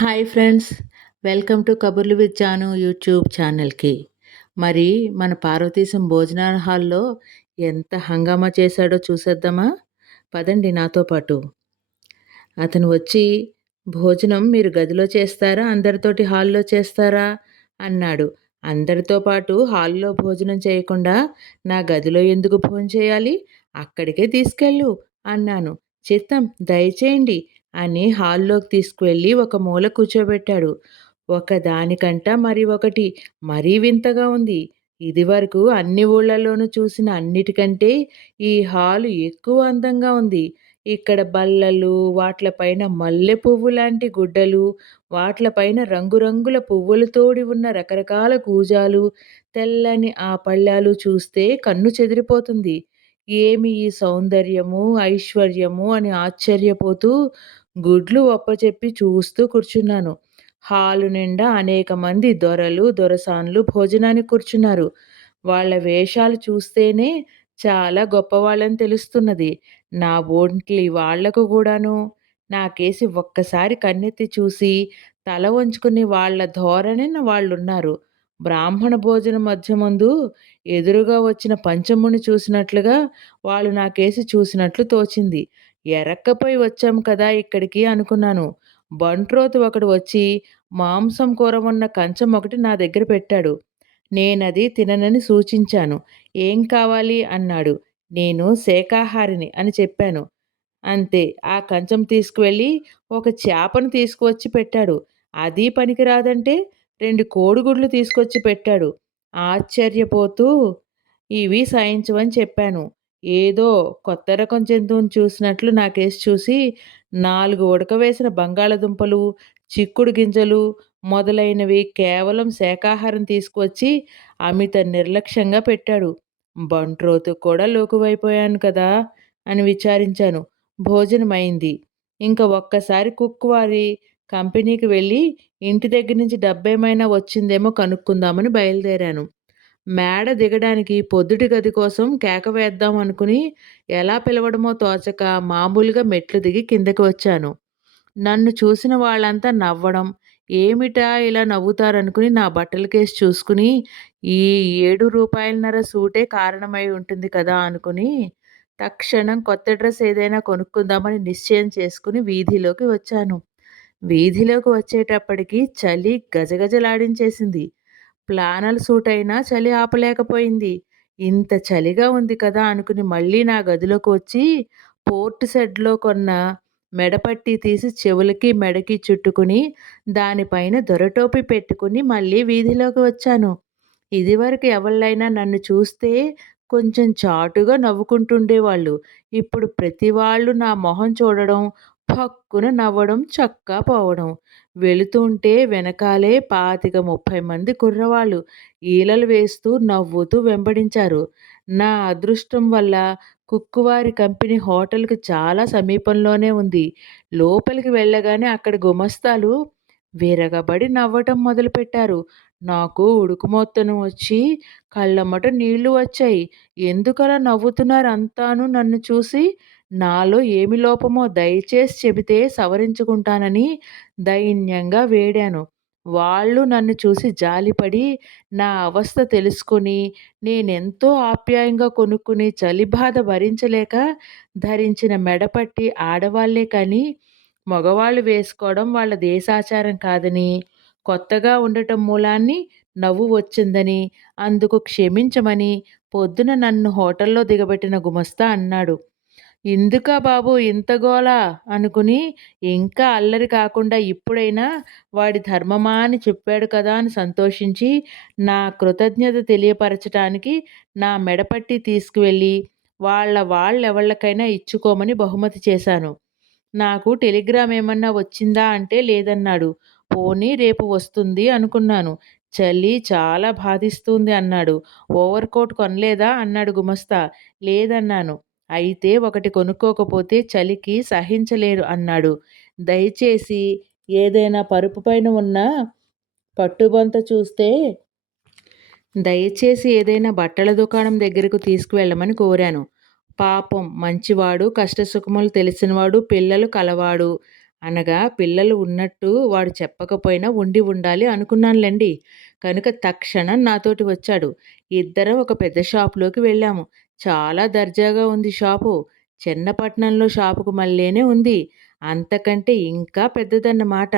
Hi friends, welcome to కబుర్లు with Janu YouTube ఛానల్కి. మరి మన పార్వతీశం భోజనాల హాల్లో ఎంత హంగామా చేశాడో చూసేద్దామా? పదండి నాతో పాటు. అతను వచ్చి, భోజనం మీరు గదిలో చేస్తారా, అందరితోటి హాల్లో చేస్తారా అన్నాడు. అందరితో పాటు హాల్లో భోజనం చేయకుండా నా గదిలో ఎందుకు భోంచేయాలి? అక్కడికే తీసుకెళ్ళు అన్నాను. చిత్తం, దయచేయండి అని హాల్లోకి తీసుకువెళ్ళి ఒక మూల కూర్చోబెట్టాడు. ఒకదానికంట మరి ఒకటి మరీ వింతగా ఉంది. ఇదివరకు అన్ని ఊళ్ళలోనూ చూసిన అన్నిటికంటే ఈ హాలు ఎక్కువ అందంగా ఉంది. ఇక్కడ బల్లలు, వాట్లపైన మల్లె పువ్వు లాంటి గుడ్డలు, వాట్లపైన రంగురంగుల పువ్వులతోడి ఉన్న రకరకాల కూజాలు, తెల్లని ఆ పళ్ళాలు చూస్తే కన్ను చెదిరిపోతుంది. ఏమి ఈ సౌందర్యము, ఐశ్వర్యము అని ఆశ్చర్యపోతూ గుడ్లు ఒప్పచెప్పి చూస్తూ కూర్చున్నాను. హాలు నిండా అనేక మంది దొరలు, దొరసాన్లు భోజనానికి కూర్చున్నారు. వాళ్ళ వేషాలు చూస్తేనే చాలా గొప్పవాళ్ళని తెలుస్తున్నది. నా ఒంట్లి వాళ్లకు కూడాను. నాకేసి ఒక్కసారి కన్నెత్తి చూసి తల వంచుకుని వాళ్ళ ధోరణిన వాళ్ళున్నారు. బ్రాహ్మణ భోజన మధ్యమందు ఎదురుగా వచ్చిన పంచముని చూసినట్లుగా వాళ్ళు నాకేసి చూసినట్లు తోచింది. ఎరక్కపోయి వచ్చాం కదా ఇక్కడికి అనుకున్నాను. బంట్రోతు ఒకడు వచ్చి మాంసం కూర ఉన్న కంచం ఒకటి నా దగ్గర పెట్టాడు. నేనది తిననని సూచించాను. ఏం కావాలి అన్నాడు. నేను శాకాహారిని అని చెప్పాను. అంతే. ఆ కంచం తీసుకువెళ్ళి ఒక చేపను తీసుకువచ్చి పెట్టాడు. అదీ పనికిరాదంటే 2 కోడిగుడ్లు తీసుకొచ్చి పెట్టాడు. ఆశ్చర్యపోతూ ఇవి సహించవని చెప్పాను. ఏదో కొత్త రకం జంతువుని చూసినట్లు నాకేసి చూసి 4 ఉడకవేసిన బంగాళదుంపలు, చిక్కుడు గింజలు మొదలైనవి కేవలం శాకాహారం తీసుకువచ్చి అమిత నిర్లక్ష్యంగా పెట్టాడు. బంట్రోతుకు కూడా లోకువైపోయాను కదా అని విచారించాను. భోజనమైంది. ఇంక ఒక్కసారి కుక్ వారి కంపెనీకి వెళ్ళి ఇంటి దగ్గర నుంచి డబ్బేమైనా వచ్చిందేమో కనుక్కుందామని బయలుదేరాను. మేడ దిగడానికి పొద్దుటి గది కోసం కేక వేద్దాం అనుకుని ఎలా పిలవడమో తోచక మామూలుగా మెట్లు దిగి కిందకి వచ్చాను. నన్ను చూసిన వాళ్ళంతా నవ్వడం, ఏమిటా ఇలా నవ్వుతారనుకుని నా బట్టలకేసి చూసుకుని, ఈ రూ. 7.5 సూటే కారణమై ఉంటుంది కదా అనుకుని, తక్షణం కొత్త డ్రెస్ ఏదైనా కొనుక్కుందామని నిశ్చయం చేసుకుని వీధిలోకి వచ్చాను. వీధిలోకి వచ్చేటప్పటికి చలి గజగజలాడించేసింది. ప్లానల్ సూట్ అయినా చలి ఆపలేకపోయింది. ఇంత చలిగా ఉంది కదా అనుకుని మళ్ళీ నా గదిలోకి వచ్చి పోర్ట్ సెడ్‌లో కొన్న మెడపట్టి తీసి చెవులకి, మెడకి చుట్టుకుని దానిపైన దొరటోపి పెట్టుకుని మళ్ళీ వీధిలోకి వచ్చాను. ఇదివరకు ఎవళ్ళైనా నన్ను చూస్తే కొంచెం చాటుగా నవ్వుకుంటుండేవాళ్ళు. ఇప్పుడు ప్రతి వాళ్ళు నా మొహం చూడడం, ఫక్కున నవ్వడం, చక్కా పోవడం. వెళుతుంటే వెనకాలే 25, 30 మంది కుర్రవాళ్ళు ఈలలు వేస్తూ, నవ్వుతూ వెంబడించారు. నా అదృష్టం వల్ల కుక్కువారి కంపెనీ హోటల్‌కి చాలా సమీపంలోనే ఉంది. లోపలికి వెళ్ళగానే అక్కడి గుమస్తాలు విరగబడి నవ్వటం మొదలుపెట్టారు. నాకు ఉడుకుమొత్తనం వచ్చి కళ్ళమ్మట నీళ్లు వచ్చాయి. ఎందుకలా నవ్వుతున్నారు అంతాను నన్ను చూసి? నాలో ఏమి లోపమో దయచేసి చెబితే సవరించుకుంటానని దైన్యంగా వేడాను. వాళ్ళు నన్ను చూసి జాలిపడి నా అవస్థ తెలుసుకొని నేనెంతో ఆప్యాయంగా కొనుక్కుని చలి బాధ భరించలేక ధరించిన మెడపట్టి ఆడవాళ్లే కానీ మగవాళ్ళు వేసుకోవడం వాళ్ళ దేశాచారం కాదని, కొత్తగా ఉండటం మూలాన్ని నవ్వు వచ్చిందని, అందుకు క్షమించమని పొద్దున నన్ను హోటల్లో దిగబెట్టిన గుమస్తా అన్నాడు. ఎందుకా బాబు ఇంత గోల అనుకుని, ఇంకా అల్లరి కాకుండా ఇప్పుడైనా వాడి ధర్మమా అని చెప్పాడు కదా అని సంతోషించి, నా కృతజ్ఞత తెలియపరచటానికి నా మెడపట్టి తీసుకువెళ్ళి వాళ్ళెవళ్ళకైనా ఇచ్చుకోమని బహుమతి చేశాను. నాకు టెలిగ్రామ్ ఏమన్నా వచ్చిందా అంటే లేదన్నాడు. పోనీ రేపు వస్తుంది అనుకున్నాను. చలి చాలా బాధిస్తుంది అన్నాడు. ఓవర్ కోట్ కొనలేదా అన్నాడు గుమస్తా. లేదన్నాను. అయితే ఒకటి కొనుక్కోకపోతే చలికి సహించలేరు అన్నాడు. దయచేసి ఏదైనా పరుపు పైన ఉన్న పట్టుబంత చూస్తే దయచేసి ఏదైనా బట్టల దుకాణం దగ్గరకు తీసుకువెళ్ళమని కోరాను. పాపం మంచివాడు, కష్టసుఖములు తెలిసినవాడు, పిల్లలు కలవాడు. అనగా పిల్లలు ఉన్నట్టు వాడు చెప్పకపోయినా ఉండి ఉండాలి అనుకున్నానులెండి. కనుక తక్షణం నాతోటి వచ్చాడు. ఇద్దరం ఒక పెద్ద షాపులోకి వెళ్ళాము. చాలా దర్జాగా ఉంది షాపు. చిన్నపట్నంలో షాపుకు మల్లేనే ఉంది. అంతకంటే ఇంకా పెద్దదన్నమాట.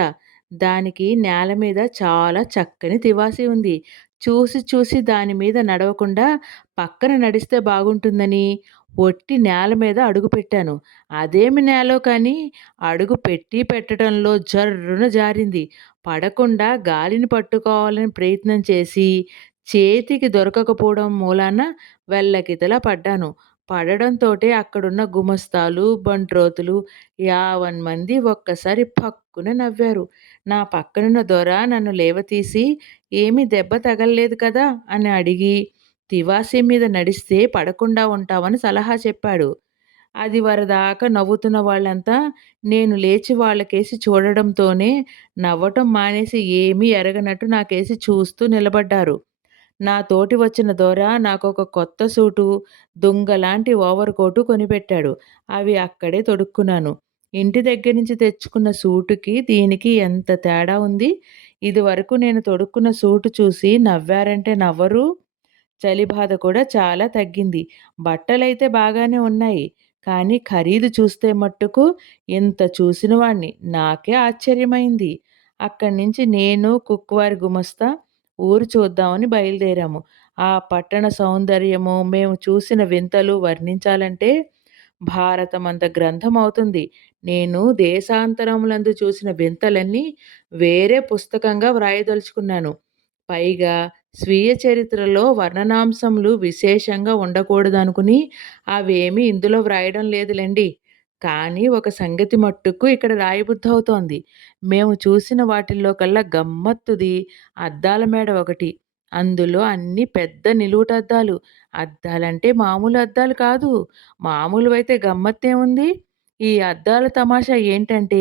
దానికి నేల మీద చాలా చక్కని తివాసీ ఉంది. చూసి చూసి దాని మీద నడవకుండా పక్కన నడిస్తే బాగుంటుందని ఒట్టి నేల మీద అడుగుపెట్టాను. అదేమి నేలో కానీ అడుగు పెట్టి పెట్టడంలో జర్రున జారింది. పడకుండా గాలిని పట్టుకోవాలని ప్రయత్నం చేసి, చేతికి దొరకకపోవడం మూలాన వెల్లకితలా పడ్డాను. పడడంతోటే అక్కడున్న గుమస్తాలు, బంట్రోతులు 50 మంది ఒక్కసారి ఫక్కున నవ్వారు. నా పక్కనున్న దొర నన్ను లేవతీసి, "ఏమీ దెబ్బ తగల్లేదు కదా?" అని అడిగి, తివాసీ మీద నడిస్తే పడకుండా ఉంటావని సలహా చెప్పాడు. అది వరదాకా నవ్వుతున్న వాళ్ళంతా నేను లేచి వాళ్ళకేసి చూడడంతోనే నవ్వటం మానేసి ఏమీ ఎరగనట్టు నాకేసి చూస్తూ నిలబడ్డారు. నా తోటి వచ్చిన దొర నాకొక కొత్త సూటు, దుంగలాంటి ఓవర్ కోటు కొనిపెట్టాడు. అవి అక్కడే తొడుక్కున్నాను. ఇంటి దగ్గర నుంచి తెచ్చుకున్న సూటుకి, దీనికి ఎంత తేడా ఉంది. ఇదివరకు నేను తొడుక్కున్న సూటు చూసి నవ్వారంటే నవ్వరు. చలి బాధ కూడా చాలా తగ్గింది. బట్టలైతే బాగానే ఉన్నాయి. కానీ ఖరీదు చూస్తే మట్టుకు ఇంత చూసిన వాడిని. నాకే ఆశ్చర్యమైంది. అక్కడి నుంచి నేను, కుక్వారి గుమస్తా ఊరు చూద్దామని బయలుదేరాము. ఆ పట్టణ సౌందర్యము, మేము చూసిన వింతలు వర్ణించాలంటే భారతమంత గ్రంథం అవుతుంది. నేను దేశాంతరములందు చూసిన వింతలన్నీ వేరే పుస్తకంగా వ్రాయదలుచుకున్నాను. పైగా స్వీయ చరిత్రలో వర్ణనాంశములు విశేషంగా ఉండకూడదనుకుని అవేమీ ఇందులో వ్రాయడం లేదులెండి. కానీ ఒక సంగతి మట్టుకు ఇక్కడ రాయబుద్దవుతోంది. మేము చూసిన వాటిల్లో కల్లా గమ్మత్తుది అద్దాల మేడ ఒకటి. అందులో అన్నీ పెద్ద నిలువుటద్దాలు. అద్దాలంటే మామూలు అద్దాలు కాదు. మామూలువైతే గమ్మత్తేముంది? ఈ అద్దాల తమాషా ఏంటంటే,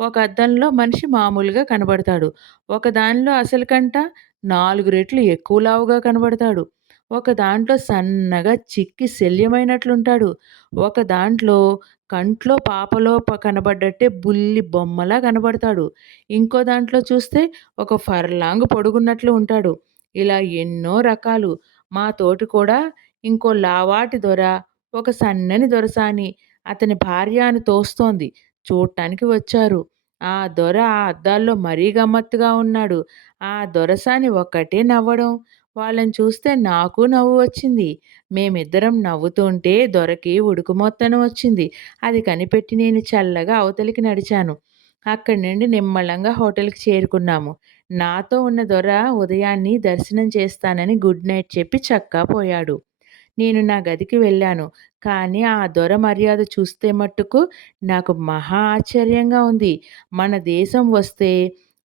ఒక అద్దంలో మనిషి మామూలుగా కనబడతాడు. ఒక దానిలో అసలు కంట 4 రెట్లు ఎక్కువ లావుగా కనబడతాడు. ఒక దాంట్లో సన్నగా చిక్కి శల్యమైనట్లుంటాడు. ఒక దాంట్లో కంట్లో పాపలో కనబడ్డట్టే బుల్లి బొమ్మలా కనబడతాడు. ఇంకో దాంట్లో చూస్తే ఒక ఫర్లాంగ్ పొడుగున్నట్లు ఉంటాడు. ఇలా ఎన్నో రకాలు. మా తోటి కూడా ఇంకో లావాటి దొర, ఒక సన్నని దొరసాని, అతని భార్య అని తోస్తోంది. చూట్టానికి వచ్చారు. ఆ దొర ఆ అద్దాల్లో మరీ గమ్మత్తుగా ఉన్నాడు. ఆ దొరసాని ఒక్కటే నవ్వడం. వాళ్ళని చూస్తే నాకు నవ్వు వచ్చింది. మేమిద్దరం నవ్వుతుంటే దొరకి ఉడుకుమొత్తనం వచ్చింది. అది కనిపెట్టి నేను చల్లగా అవతలికి నడిచాను. అక్కడి నుండి నిమ్మళంగా హోటల్‌కి చేరుకున్నాము. నాతో ఉన్న దొర ఉదయాన్ని దర్శనం చేస్తానని గుడ్ నైట్ చెప్పి చక్కా పోయాడు. నేను నా గదికి వెళ్ళాను. కానీ ఆ దొర మర్యాద చూస్తే మట్టుకు నాకు మహా ఆశ్చర్యంగా ఉంది. మన దేశం వస్తే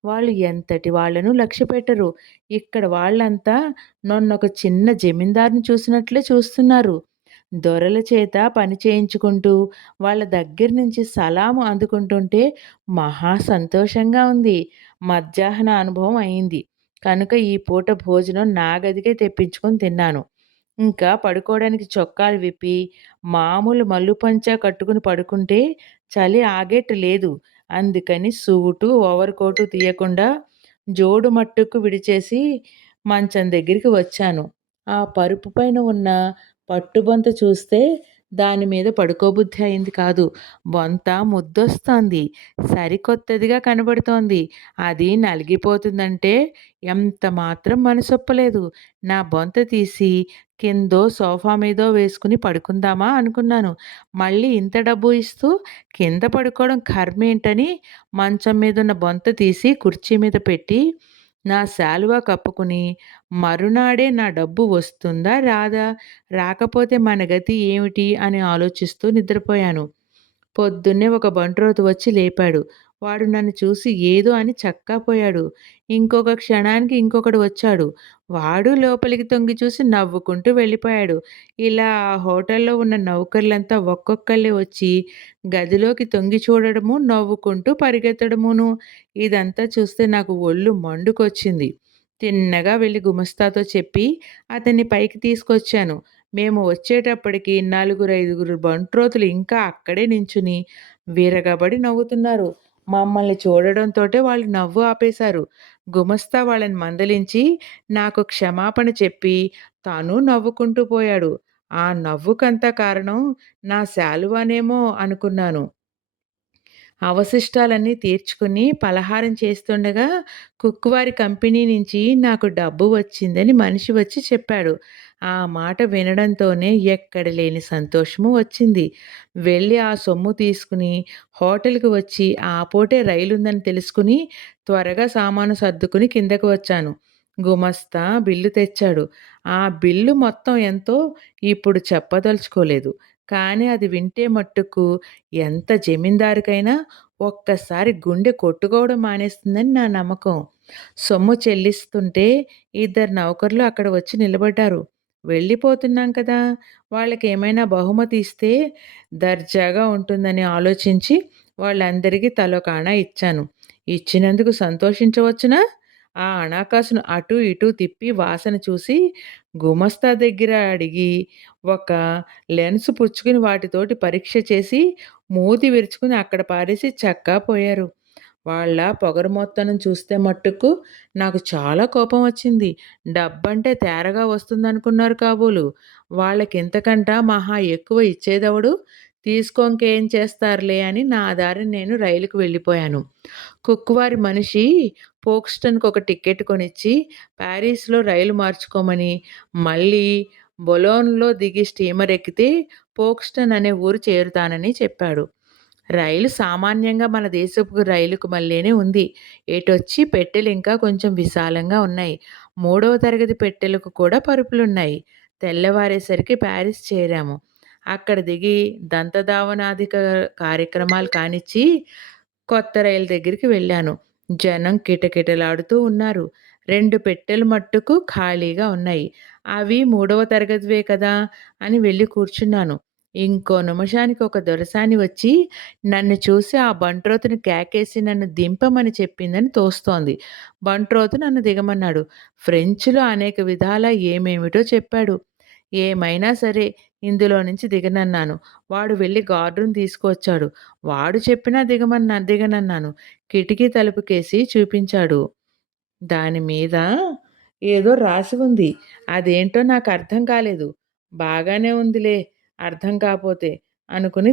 వాళ్ళు ఎంతటి వాళ్ళను లక్ష్యపెట్టరు. ఇక్కడ వాళ్ళంతా నన్నొక చిన్న జమీందారుని చూసినట్లే చూస్తున్నారు. దొరల చేత పని చేయించుకుంటూ, వాళ్ళ దగ్గర నుంచి సలాము అందుకుంటుంటే మహా సంతోషంగా ఉంది. మధ్యాహ్న అనుభవం అయింది. కనుక ఈ పూట భోజనం నా గదికే తెప్పించుకొని తిన్నాను. ఇంకా పడుకోవడానికి చొక్కాలు విప్పి, మామూలు మల్లుపంచా కట్టుకుని పడుకుంటే చలి ఆగేట్టు లేదు. అందుకని సూటు, ఓవర్ కోటు తీయకుండా జోడు మట్టుకు విడిచేసి మంచం దగ్గరికి వచ్చాను. ఆ పరుపు పైన ఉన్న పట్టుబొంత చూస్తే దాని మీద పడుకోబుద్ధి అయింది కాదు. బొంత ముద్దొస్తోంది. సరికొత్తదిగా కనబడుతోంది. అది నలిగిపోతుందంటే ఎంత మాత్రం మనసొప్పలేదు. నా బొంత తీసి కిందో సోఫా మీదో వేసుకుని పడుకుందామా అనుకున్నాను. మళ్ళీ ఇంత డబ్బు ఇస్తూ కింద పడుకోవడం కర్మేంటని మంచం మీదున్న బొంత తీసి కుర్చీ మీద పెట్టి, నా శాలువా కప్పుకుని, మరునాడే నా డబ్బు వస్తుందా? రాదా? రాకపోతే మన గతి ఏమిటి? అని ఆలోచిస్తూ నిద్రపోయాను. పొద్దున్నే ఒక బంట్రోతు వచ్చి లేపాడు. వాడు నన్ను చూసి ఏదో అని చక్కా పోయాడు. ఇంకొక క్షణానికి ఇంకొకడు వచ్చాడు. వాడు లోపలికి తొంగి చూసి నవ్వుకుంటూ వెళ్ళిపోయాడు. ఇలా ఆ హోటల్‌లో ఉన్న నౌకర్లంతా ఒక్కొక్కళ్ళే వచ్చి గదిలోకి తొంగి చూడడము, నవ్వుకుంటూ పరిగెత్తడమును. ఇదంతా చూస్తే నాకు ఒళ్ళు మండుకొచ్చింది. తిన్నగా వెళ్లి గుమస్తాతో చెప్పి అతన్ని పైకి తీసుకొచ్చాను. మేము వచ్చేటప్పటికి నలుగురైదుగురు బంట్రోతులు ఇంకా అక్కడే నించుని విరగబడి నవ్వుతున్నారు. మమ్మల్ని చూడడంతోటే వాళ్ళు నవ్వు ఆపేశారు. గుమస్తా వాళ్ళని మందలించి, నాకు క్షమాపణ చెప్పి, తను నవ్వుకుంటూ పోయాడు. ఆ నవ్వుకంతా కారణం నా శాలువానేమో అనుకున్నాను. అవశిష్టాలన్నీ తీర్చుకుని పలహారం చేస్తుండగా కుక్కువారి కంపెనీ నుంచి నాకు డబ్బు వచ్చిందని మనిషి వచ్చి చెప్పాడు. ఆ మాట వినడంతోనే ఎక్కడ లేని సంతోషము వచ్చింది. వెళ్ళి ఆ సొమ్ము తీసుకుని హోటల్‌కి వచ్చి ఆ పూటే రైలుందని తెలుసుకుని త్వరగా సామాను సర్దుకుని కిందకి వచ్చాను. గుమస్తా బిల్లు తెచ్చాడు. ఆ బిల్లు మొత్తం ఎంతో ఇప్పుడు చెప్పదలుచుకోలేదు. కానీ అది వింటే మట్టుకు ఎంత జమీందారుకైనా ఒక్కసారి గుండె కొట్టుకోవడం మానేస్తుందని నా నమ్మకం. సొమ్ము చెల్లిస్తుంటే ఇద్దరు నౌకర్లు అక్కడ వచ్చి నిలబడ్డారు. వెళ్ళిపోతున్నాం కదా! వాళ్ళకేమైనా బహుమతి ఇస్తే దర్జాగా ఉంటుందని ఆలోచించి వాళ్ళందరికీ తలోక అణ ఇచ్చాను. ఇచ్చినందుకు సంతోషించవచ్చునా? ఆ అణాకాసును అటూ ఇటూ తిప్పి వాసన చూసి గుమస్తా దగ్గర అడిగి ఒక లెన్స్ పుచ్చుకుని వాటితోటి పరీక్ష చేసి మూతి విరుచుకుని అక్కడ పారేసి చక్కా పోయారు. వాళ్ళ పొగరుమోత్తనం చూస్తే మట్టుకు నాకు చాలా కోపం వచ్చింది. డబ్బంటే తేరగా వస్తుందనుకున్నారు కాబోలు. వాళ్ళకింతకంటా మహా ఎక్కువ ఇచ్చేదెవడు? తీసుకోంకేం చేస్తారులే అని నా దారిన నేను రైలుకి వెళ్ళిపోయాను. కుక్కువారి మనిషి ఫోక్స్టన్‌కొక టికెట్ కొనిచ్చి పారిస్‌లో రైలు మార్చుకోమని, మళ్ళీ బొలోన్‌లో దిగి స్టీమర్ ఎక్కితే ఫోక్స్టన్ అనే ఊరు చేరుతానని చెప్పాడు. రైలు సామాన్యంగా మన దేశపు రైలుకు మల్లేనే ఉంది. ఎటొచ్చి పెట్టెలింకా కొంచెం విశాలంగా ఉన్నాయి. మూడవ తరగతి పెట్టెలకు కూడా పరుపులున్నాయి. తెల్లవారేసరికి ప్యారిస్ చేరాము. అక్కడ దిగి దంతధావనాధిక కార్యక్రమాలు కానిచ్చి కొత్త రైలు దగ్గరికి వెళ్ళాను. జనం కిటకిటలాడుతూ ఉన్నారు. 2 పెట్టెలు మట్టుకు ఖాళీగా ఉన్నాయి. అవి మూడవ తరగతివే కదా! అని వెళ్ళి కూర్చున్నాను. ఇంకో నిమిషానికి ఒక దొరసాని వచ్చి నన్ను చూసి ఆ బంట్రోతుని కేకేసి నన్ను దింపమని చెప్పిందని తోస్తోంది. బంట్రోతు నన్ను దిగమన్నాడు. ఫ్రెంచ్‌లో అనేక విధాల ఏమేమిటో చెప్పాడు. ఏమైనా సరే ఇందులో నుంచి దిగనన్నాను. వాడు వెళ్లి గార్డును తీసుకువచ్చాడు. వాడు చెప్పినా దిగనన్నాను. కిటికీ తలుపుకేసి చూపించాడు. దాని మీద ఏదో రాసి ఉంది. అదేంటో నాకర్థం కాలేదు. బాగానే ఉందిలే అర్థం కాపోతే అనుకుని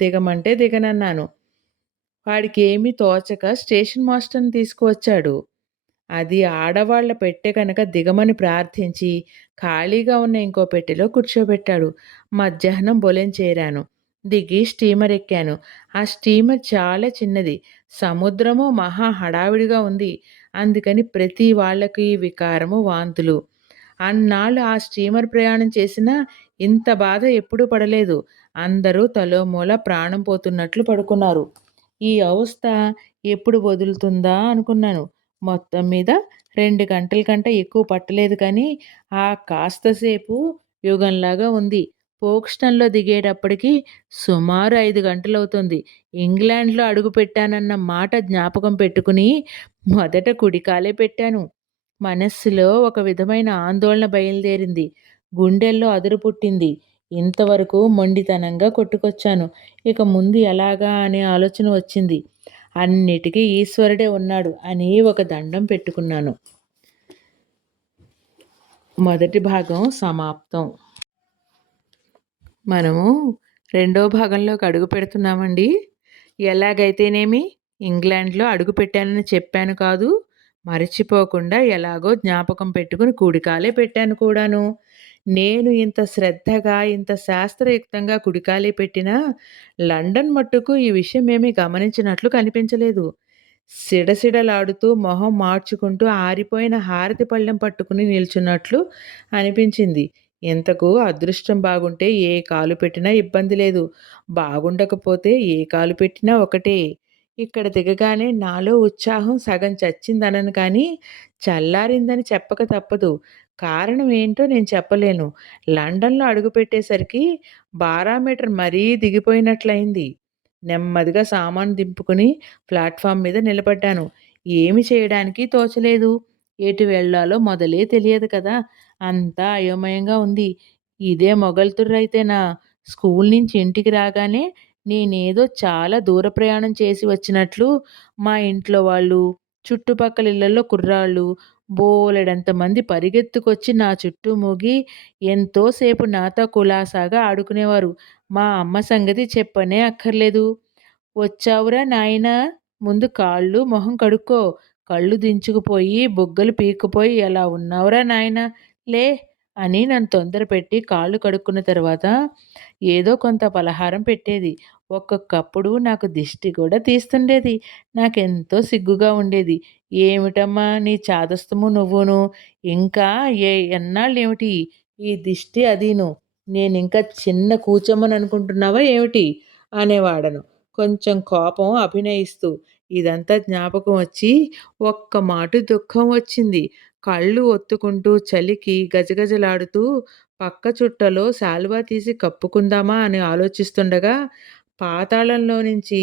దిగమంటే దిగనన్నాను. వాడికేమీ తోచక స్టేషన్ మాస్టర్‌ని తీసుకువచ్చాడు. అది ఆడవాళ్ళ పెట్టె కనుక దిగమని ప్రార్థించి, ఖాళీగా ఉన్న ఇంకో పెట్టెలో కూర్చోబెట్టాడు. మధ్యాహ్నం బొలెం చేరాను. దిగి స్టీమర్ ఎక్కాను. ఆ స్టీమర్ చాలా చిన్నది. సముద్రము మహా హడావిడిగా ఉంది. అందుకని ప్రతి వాళ్ళకి వికారము, వాంతులు. అన్నాళ్ళు ఆ స్టీమర్ ప్రయాణం చేసినా ఇంత బాధ ఎప్పుడూ పడలేదు. అందరూ తలో మూల ప్రాణం పోతున్నట్లు పడుకున్నారు. ఈ అవస్థ ఎప్పుడు వదులుతుందా అనుకున్నాను. మొత్తం మీద 2 గంటల కంటే ఎక్కువ పట్టలేదు కానీ, ఆ కాస్త సేపు యుగంలాగా ఉంది. ఫోక్స్టన్‌లో దిగేటప్పటికి సుమారు 5 గంటలవుతుంది. ఇంగ్లాండ్‌లో అడుగుపెట్టానన్న మాట జ్ఞాపకం పెట్టుకుని మొదట కుడికాలే పెట్టాను. మనస్సులో ఒక విధమైన ఆందోళన బయలుదేరింది. గుండెల్లో అదురు పుట్టింది. ఇంతవరకు మొండితనంగా కొట్టుకొచ్చాను. ఇక ముందు ఎలాగా అనే ఆలోచన వచ్చింది. అన్నిటికీ ఈశ్వరుడే ఉన్నాడు అని ఒక దండం పెట్టుకున్నాను. మొదటి భాగం సమాప్తం. మనము రెండో భాగంలోకి అడుగు పెడుతున్నామండి. ఎలాగైతేనేమి ఇంగ్లాండ్‌లో అడుగుపెట్టానని చెప్పాను కాదు. మరచిపోకుండా ఎలాగో జ్ఞాపకం పెట్టుకుని కుడికాలే పెట్టాను కూడాను. నేను ఇంత శ్రద్ధగా, ఇంత శాస్త్రయుక్తంగా కుడికాలే పెట్టినా లండన్ మట్టుకు ఈ విషయమేమీ గమనించినట్లు కనిపించలేదు. సిడసిడలాడుతూ మొహం మార్చుకుంటూ ఆరిపోయిన హారతి పళ్ళెం పట్టుకుని నిల్చున్నట్లు అనిపించింది. ఇంతకు అదృష్టం బాగుంటే ఏ కాలు పెట్టినా ఇబ్బంది లేదు. బాగుండకపోతే ఏ కాలు పెట్టినా ఒకటే. ఇక్కడ దిగగానే నాలో ఉత్సాహం సగం చచ్చిందనను కానీ, చల్లారిందని చెప్పక తప్పదు. కారణం ఏంటో నేను చెప్పలేను. లండన్‌లో అడుగుపెట్టేసరికి బారామీటర్ మరీ దిగిపోయినట్లయింది. నెమ్మదిగా సామాను దింపుకుని ప్లాట్‌ఫామ్ మీద నిలబడ్డాను. ఏమి చేయడానికి తోచలేదు. ఎటు వెళ్ళాలో మొదలే తెలియదు కదా! అంతా అయోమయంగా ఉంది. ఇదే మొగల్తూరైతేనా? స్కూల్ నుంచి ఇంటికి రాగానే నేనేదో చాలా దూర ప్రయాణం చేసి వచ్చినట్లు మా ఇంట్లో వాళ్ళు, చుట్టుపక్కల ఇళ్లల్లో కుర్రాళ్ళు బోలెడంత మంది పరిగెత్తుకొచ్చి నా చుట్టూ మూగి ఎంతో సేపు నాతో కులాసాగా ఆడుకునేవారు. మా అమ్మ సంగతి చెప్పనే అక్కర్లేదు. "వచ్చావురా నాయనా! ముందు కాళ్ళు, మొహం కడుక్కో. కళ్ళు దించుకుపోయి, బుగ్గలు పీక్కుపోయి ఎలా ఉన్నావురా నాయనా! లే" అని నన్ను తొందరపెట్టి కాళ్ళు కడుక్కున్న తర్వాత ఏదో కొంత పలహారం పెట్టేది. ఒక్కొక్కప్పుడు నాకు దిష్టి కూడా తీస్తుండేది. నాకెంతో సిగ్గుగా ఉండేది. "ఏమిటమ్మా నీ చాదస్తము నువ్వును. ఇంకా ఎన్నాళ్ళేమిటి ఈ దిష్టి అదీను. నేనింకా చిన్న కూచమ్మననుకుంటున్నావా ఏమిటి?" అనేవాడను. కొంచెం కోపం అభినయిస్తూ. ఇదంతా జ్ఞాపకం వచ్చి ఒక్క మాటు దుఃఖం వచ్చింది. కళ్ళు ఒత్తుకుంటూ చలికి గజగజలాడుతూ పక్క చుట్టలో శాలువా తీసి కప్పుకుందామా అని ఆలోచిస్తుండగా, పాతాళంలో నుంచి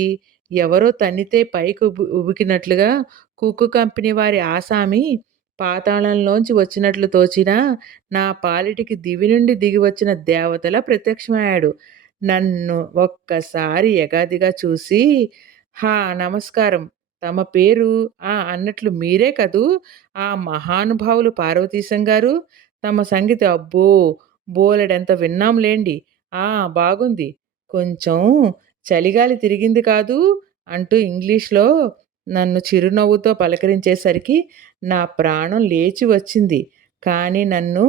ఎవరో తన్నితే పైకి ఉబికినట్లుగా కుక్కు కంపెనీ వారి ఆసామి పాతాళంలోంచి వచ్చినట్లు తోచినా, నా పాలిటికి దివి నుండి దిగివచ్చిన దేవతలా ప్రత్యక్షమయ్యాడు. నన్ను ఒక్కసారి ఎగాదిగా చూసి, "హా! నమస్కారం. తమ పేరు అన్నట్లు మీరే కదూ ఆ మహానుభావులు పార్వతీశం గారు? తమ సంగతి అబ్బో! బోలెడంత విన్నాంలెండి. ఆ! బాగుంది. కొంచెం చలిగాలి తిరిగింది కాదూ" అంటూ ఇంగ్లీష్‌లో నన్ను చిరునవ్వుతో పలకరించేసరికి నా ప్రాణం లేచి వచ్చింది. కానీ నన్ను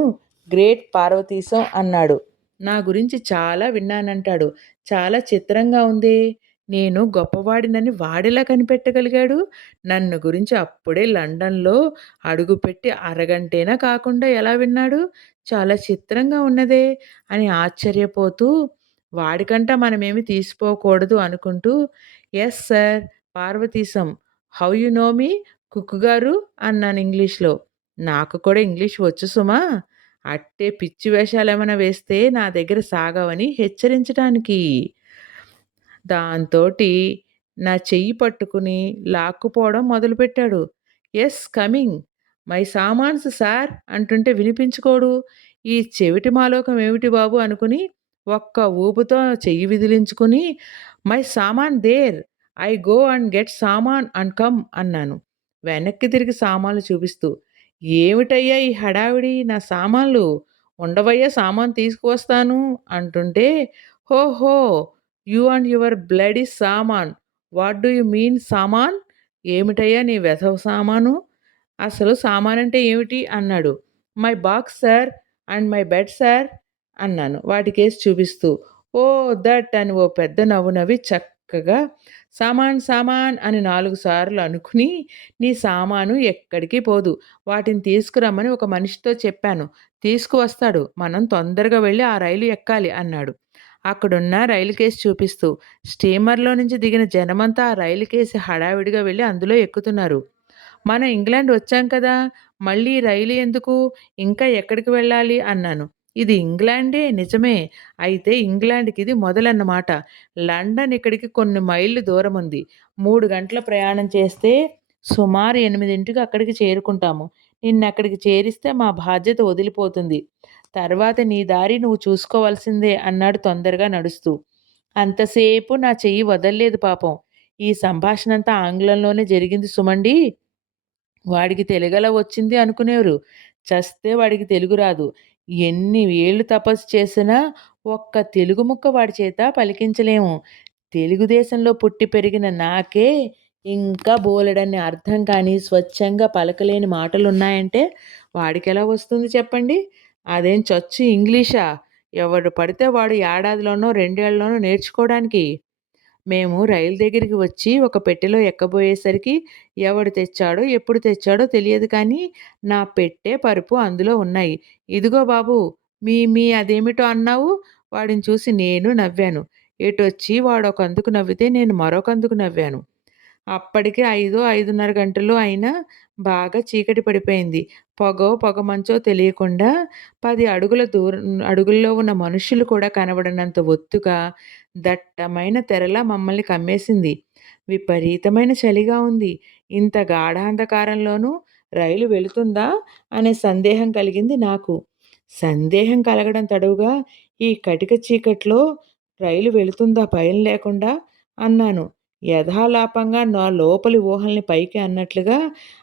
గ్రేట్ పార్వతీశం అన్నాడు. నా గురించి చాలా విన్నానంటాడు. చాలా చిత్రంగా ఉందే. నేను గొప్పవాడినని వాడెలా కనిపెట్టగలిగాడు? నన్ను గురించి అప్పుడే లండన్‌లో అడుగుపెట్టి అరగంటైనా కాకుండా ఎలా విన్నాడు? చాలా చిత్రంగా ఉన్నదే అని ఆశ్చర్యపోతూ, వాడికంట మనమేమి తీసిపోకూడదు అనుకుంటూ, "yes sir, Parvatisham. How you know me cook garu" అన్నాను ఇంగ్లీష్‌లో. నాకు కూడా ఇంగ్లీష్ వచ్చు సుమా! అట్టే పిచ్చి వేషాలేమైనా వేస్తే నా దగ్గర సాగవని హెచ్చరించటానికి. దాంతోటి నా చెయ్యి పట్టుకుని లాక్కుపోవడం మొదలుపెట్టాడు. "Yes coming. మై సామాన్స్ సార్" అంటుంటే వినిపించుకోడు. ఈ చెవిటి మాలోకం ఏమిటి బాబు అనుకుని ఒక్క ఊపుతో చెయ్యి విదిలించుకుని, "my saman there. I go and get saman and come" అన్నాను. వెనక్కి తిరిగి సామాన్లు చూపిస్తూ. "ఏమిటయ్యా ఈ హడావిడి? నా సామాన్లు. ఉండవయ్యా సామాను తీసుకువస్తాను" అంటుంటే, "హోహో! యూ అండ్ యువర్ బ్లడీ సామాన్. వాట్ డు యూ మీన్ సామాన్? ఏమిటయ్యా నీ వెధవ సామాను? అసలు సామానంటే ఏమిటి?" అన్నాడు. "My box sir and my bed sir" అన్నాను వాటికేసి చూపిస్తూ. "ఓహ్! దట్" అని ఓ పెద్ద నవ్వు నవ్వి చక్కగా "సామాన్ సామాన్" అని 4 సార్లు అనుకుని, "నీ సామాను ఎక్కడికి పోదు. వాటిని తీసుకురమ్మని ఒక మనిషితో చెప్పాను. తీసుకువస్తాడు. మనం తొందరగా వెళ్ళి ఆ రైలు ఎక్కాలి" అన్నాడు. అక్కడున్న రైలు కేసి చూపిస్తూ. స్టీమర్‌లో నుంచి దిగిన జనమంతా ఆ రైలు కేసి హడావిడిగా వెళ్ళి అందులో ఎక్కుతున్నారు. "మనం ఇంగ్లాండ్ వచ్చాం కదా! మళ్ళీ రైలు ఎందుకు? ఇంకా ఎక్కడికి వెళ్ళాలి?" అన్నాను. "ఇది ఇంగ్లాండే నిజమే. అయితే ఇంగ్లాండ్‌కిది మొదలన్నమాట. లండన్ ఇక్కడికి కొన్ని మైళ్ళు దూరముంది. 3 గంటల ప్రయాణం చేస్తే సుమారు 8కి అక్కడికి చేరుకుంటాము. నిన్నక్కడికి చేరిస్తే మా బాధ్యత వదిలిపోతుంది. తర్వాత నీ దారి నువ్వు చూసుకోవాల్సిందే" అన్నాడు తొందరగా నడుస్తూ. అంతసేపు నా చెయ్యి వదల్లేదు పాపం. ఈ సంభాషణంతా ఆంగ్లంలోనే జరిగింది సుమండీ. వాడికి తెలుగెలా వచ్చింది అనుకునేరు. చస్తే వాడికి తెలుగు రాదు. ఎన్ని ఏళ్ళు తపస్సు చేసినా ఒక్క తెలుగు ముక్క వాడి చేత పలికించలేము. తెలుగుదేశంలో పుట్టి పెరిగిన నాకే ఇంకా బోలెడన్ని అర్థం కాని, స్వచ్ఛంగా పలకలేని మాటలున్నాయంటే వాడికెలా వస్తుంది చెప్పండి? అదేం చచ్చు ఇంగ్లీషా? ఎవడు పడితే వాడు ఏడాదిలోనో, 2 ఏళ్లలోనో నేర్చుకోడానికి. మేము రైలు దగ్గరికి వచ్చి ఒక పెట్టెలో ఎక్కబోయేసరికి ఎవడు తెచ్చాడో, ఎప్పుడు తెచ్చాడో తెలియదు కానీ నా పెట్టె, పరుపు అందులో ఉన్నాయి. "ఇదిగో బాబూ! మీ మీ అదేమిటో అన్నావు?" వాడిని చూసి నేను నవ్వాను. ఎటొచ్చి వాడొకందుకు నవ్వితే నేను మరొకందుకు నవ్వాను. అప్పటికి 5:30 గంటలు అయినా బాగా చీకటి పడిపోయింది. పొగమంచో తెలియకుండా 10 అడుగుల్లో ఉన్న మనుష్యులు కూడా కనబడనంత ఒత్తుగా, దట్టమైన తెరలా మమ్మల్ని కమ్మేసింది. విపరీతమైన చలిగా ఉంది. ఇంత గాఢాంధకారంలోనూ రైలు వెళుతుందా అనే సందేహం కలిగింది నాకు. సందేహం కలగడం తడువుగా ఈ కటిక చీకట్లో రైలు వెళుతుందా భయం లేకుండా అన్నాను. యథాలాపంగా నా లోపలి ఊహల్ని పైకి అన్నట్లుగా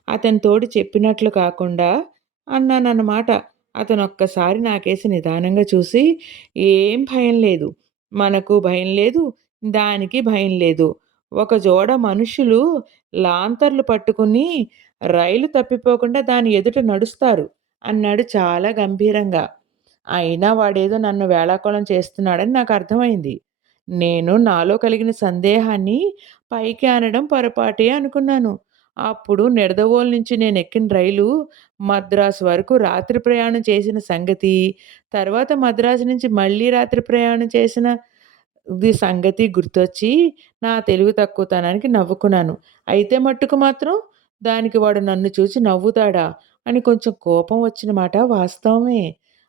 అతని తోడు చెప్పినట్లు కాకుండా అన్నానన్నమాట. అతనొక్కసారి నాకేసి నిదానంగా చూసి, "ఏం భయం లేదు. మనకు భయం లేదు. దానికి భయం లేదు. ఒక జోడ మనుషులు లాంతర్లు పట్టుకుని రైలు తప్పిపోకుండా దాని ఎదుట నడుస్తారు" అన్నాడు చాలా గంభీరంగా. అయినా వాడేదో నన్ను వేళాకోళం చేస్తున్నాడని నాకర్థమైంది. నేను నాలో కలిగిన సందేహాన్ని పైకి అనడం పొరపాటే అనుకున్నాను. అప్పుడు నిడదవోలు నుంచి నేనెక్కిన రైలు మద్రాసు వరకు రాత్రి ప్రయాణం చేసిన సంగతి, తర్వాత మద్రాసు నుంచి మళ్ళీ రాత్రి ప్రయాణం చేసిన సంగతి గుర్తొచ్చి నా తెలివి తక్కువతనానికి నవ్వుకున్నాను. అయితే మట్టుకు మాత్రం దానికి వాడు నన్ను చూసి నవ్వుతాడా అని కొంచెం కోపం వచ్చిన మాట వాస్తవమే.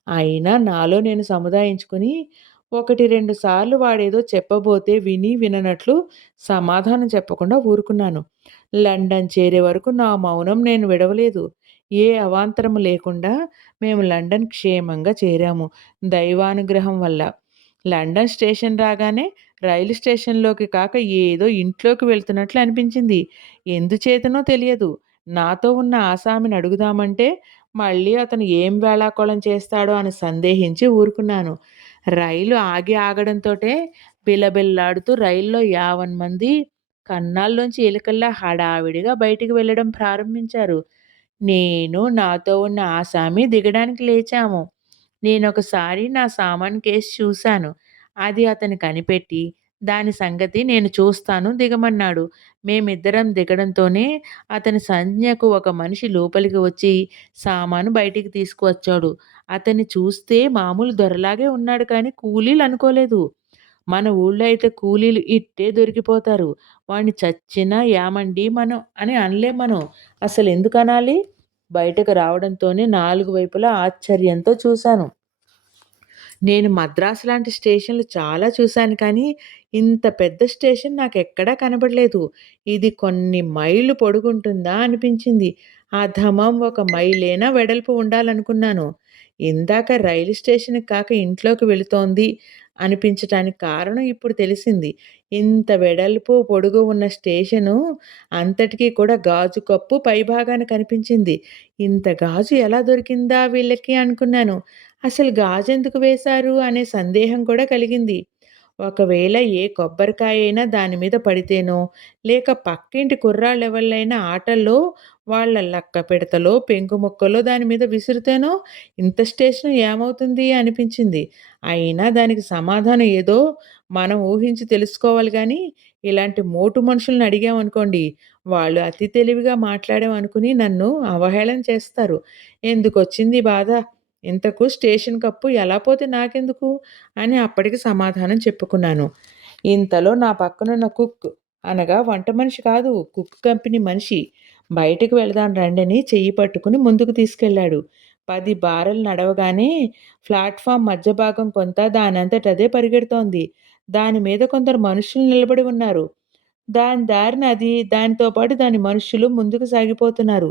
అయినా నాలో నేను సముదాయించుకుని 1, 2 సార్లు వాడేదో చెప్పబోతే విని విననట్లు సమాధానం చెప్పకుండా ఊరుకున్నాను. లండన్ చేరే వరకు నా మౌనం నేను విడవలేదు. ఏ అవాంతరం లేకుండా మేము లండన్ క్షేమంగా చేరాము దైవానుగ్రహం వల్ల. లండన్ స్టేషన్ రాగానే రైలు స్టేషన్‌లోకి కాక ఏదో ఇంట్లోకి వెళ్తున్నట్లు అనిపించింది. ఎందుచేతనో తెలియదు. నాతో ఉన్న ఆసామిని అడుగుదామంటే మళ్ళీ అతను ఏం వేళాకోళం చేస్తాడో అని సందేహించి ఊరుకున్నాను. రైలు ఆగడంతోటే బిలబిల్లాడుతూ రైల్లో 50 మంది కన్నాల్లోంచి ఎలుకల్లా హడావిడిగా బయటికి వెళ్ళడం ప్రారంభించారు. నేను, నాతో ఉన్న ఆసామి దిగడానికి లేచాము. నేనొకసారి నా సామాను కేస్ చూశాను. అది అతను కనిపెట్టి, దాని సంగతి నేను చూస్తాను దిగమన్నాడు. మేమిద్దరం దిగడంతోనే అతని సంజ్ఞకు ఒక మనిషి లోపలికి వచ్చి సామాను బయటికి తీసుకువచ్చాడు. అతన్ని చూస్తే మామూలు దొరలాగే ఉన్నాడు కానీ కూలీలనుకోలేదు. మన ఊళ్ళో అయితే కూలీలు ఇట్టే దొరికిపోతారు. వాడిని చచ్చినా యామండి అని అనలేం మనం. అసలెందుకనాలి? బయటకు రావడంతోనే నాలుగు వైపులా ఆశ్చర్యంతో చూశాను. నేను మద్రాసు లాంటి స్టేషన్‌లు చాలా చూశాను కానీ, ఇంత పెద్ద స్టేషన్ నాకెక్కడా కనబడలేదు. ఇది కొన్ని మైళ్ళు పొడుగుంటుందా అనిపించింది. అధమం 1 మైలేనా వెడల్పు ఉండాలనుకున్నాను. ఇందాక రైలు స్టేషన్‌కి కాక ఇంట్లోకి వెళుతోంది అనిపించటానికి కారణం ఇప్పుడు తెలిసింది. ఇంత వెడల్పు, పొడుగు ఉన్న స్టేషను అంతటికీ కూడా గాజు కప్పు పైభాగాన కనిపించింది. ఇంత గాజు ఎలా దొరికిందా వీళ్ళకి అనుకున్నాను. అసలు గాజెందుకు వేశారు అనే సందేహం కూడా కలిగింది. ఒకవేళ ఏ కొబ్బరికాయైనా దాని మీద పడితేనో, లేక పక్కింటి కుర్రాళ్ళెవళ్ళైనా ఆటల్లో వాళ్ళ లక్క పిడతలో, పెంకు ముక్కలో దాని మీద విసిరితేనో ఇంత స్టేషన్ ఏమవుతుంది అనిపించింది. అయినా దానికి సమాధానం ఏదో మనం ఊహించి తెలుసుకోవాలి గానీ, ఇలాంటి మోటు మనుషుల్ని అడిగామనుకోండి, వాళ్ళు అతి తెలివిగా మాట్లాడామనుకుని నన్ను అవహేళన చేస్తారు. ఎందుకొచ్చిందీ బాధ? ఇంతకు స్టేషన్ కప్పు ఎలా పోతే నాకెందుకు? అని అప్పటికి సమాధానం చెప్పుకున్నాను. ఇంతలో నా పక్కనున్న కుక్ అనగా వంట మనిషి కాదు, కుక్ కంపెనీ మనిషి బయటకు వెళదాం రండని చెయ్యి పట్టుకుని ముందుకు తీసుకెళ్ళాడు. 10 బారలు నడవగానే ప్లాట్‌ఫార్మ్ మధ్య భాగం కొంత దానంతటదే పరిగెడుతోంది. దాని మీద కొందరు మనుషులు నిలబడి ఉన్నారు. దాని దారిన అది, దానితో పాటు దాని మనుషులు ముందుకు సాగిపోతున్నారు.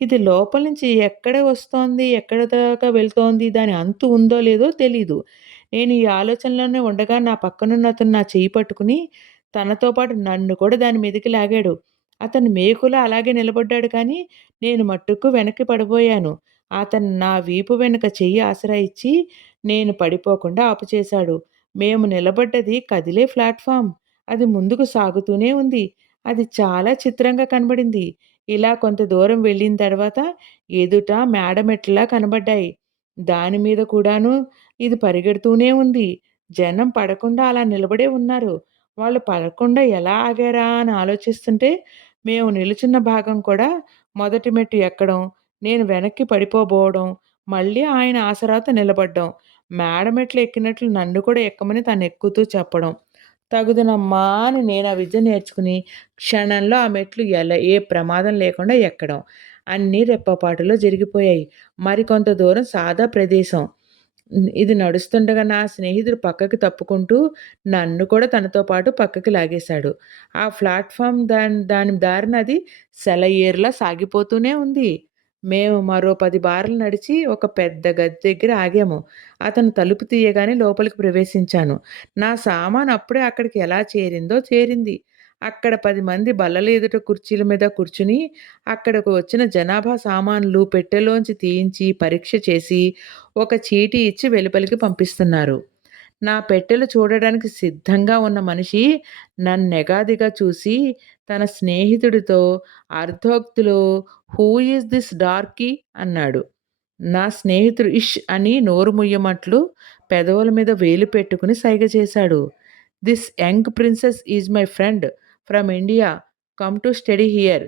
ఇది లోపల నుంచి ఎక్కడ వస్తోంది, ఎక్కడి దాకా వెళ్తోంది, దాని అంతు ఉందో లేదో తెలీదు. నేను ఈ ఆలోచనలోనే ఉండగా నా పక్కనున్నతను నా చెయ్యి పట్టుకుని తనతో పాటు నన్ను కూడా దాని మీదకి లాగాడు. అతను మేకులా అలాగే నిలబడ్డాడు కానీ నేను మట్టుకు వెనక్కి పడిపోయాను. అతను నా వీపు వెనుక చెయ్యి ఆసరా ఇచ్చి నేను పడిపోకుండా ఆపుచేశాడు. మేము నిలబడ్డది కదిలే ప్లాట్‌ఫార్మ్. అది ముందుకు సాగుతూనే ఉంది. అది చాలా చిత్రంగా కనబడింది. ఇలా కొంత దూరం వెళ్ళిన తర్వాత ఎదుట మేడమెట్లలా కనబడ్డాయి. దాని మీద కూడాను ఇది పరిగెడుతూనే ఉంది. జనం పడకుండా అలా నిలబడే ఉన్నారు. వాళ్ళు పడకుండా ఎలా ఆగారా అని ఆలోచిస్తుంటే, మేము నిలుచున్న భాగం కూడా మొదటి మెట్టు ఎక్కడం, నేను వెనక్కి పడిపోబోవడం, మళ్ళీ ఆయన ఆసరాతో నిలబడ్డం, మేడమెట్లు ఎక్కినట్లు నన్ను కూడా ఎక్కమని తనెక్కుతూ చెప్పడం. తగుదునమ్మా అని నేను ఆ విద్య నేర్చుకుని క్షణంలో ఆ మెట్లు ఏ ప్రమాదం లేకుండా ఎక్కడం. అన్నీ రెప్పపాటులో జరిగిపోయాయి. మరికొంత దూరం సాదా ప్రదేశం. ఇది నడుస్తుండగా నా స్నేహితుడు పక్కకి తప్పుకుంటూ నన్ను కూడా తనతో పాటు పక్కకి లాగేశాడు. ఆ ప్లాట్‌ఫార్మ్ దాని దాని దారిన అది సెలయేరులా సాగిపోతూనే ఉంది. మేము మరో 10 బార్లు నడిచి ఒక పెద్ద గది దగ్గర ఆగాము. అతను తలుపు తీయగానే లోపలికి ప్రవేశించాను. నా సామాను అప్పుడే అక్కడికి ఎలా చేరిందో చేరింది. అక్కడ 10 మంది బల్లల ఎదుట కుర్చీల మీద కూర్చుని, అక్కడకు వచ్చిన జనాభా సామాన్లు పెట్టెలోంచి తీయించి, పరీక్ష చేసి, ఒక చీటీ ఇచ్చి వెలుపలికి పంపిస్తున్నారు. నా పెట్టెలు చూడడానికి సిద్ధంగా ఉన్న మనిషి నన్నెగాదిగా చూసి, తన స్నేహితుడితో అర్ధోక్తిలో "హూ ఈజ్ దిస్ డార్కీ?" అన్నాడు. నా స్నేహితుడు ఇష్ అని నోరు ముయ్యమట్లు పెదవుల మీద వేలు పెట్టుకుని సైగ చేశాడు. "This young princess is my friend from India come to study here"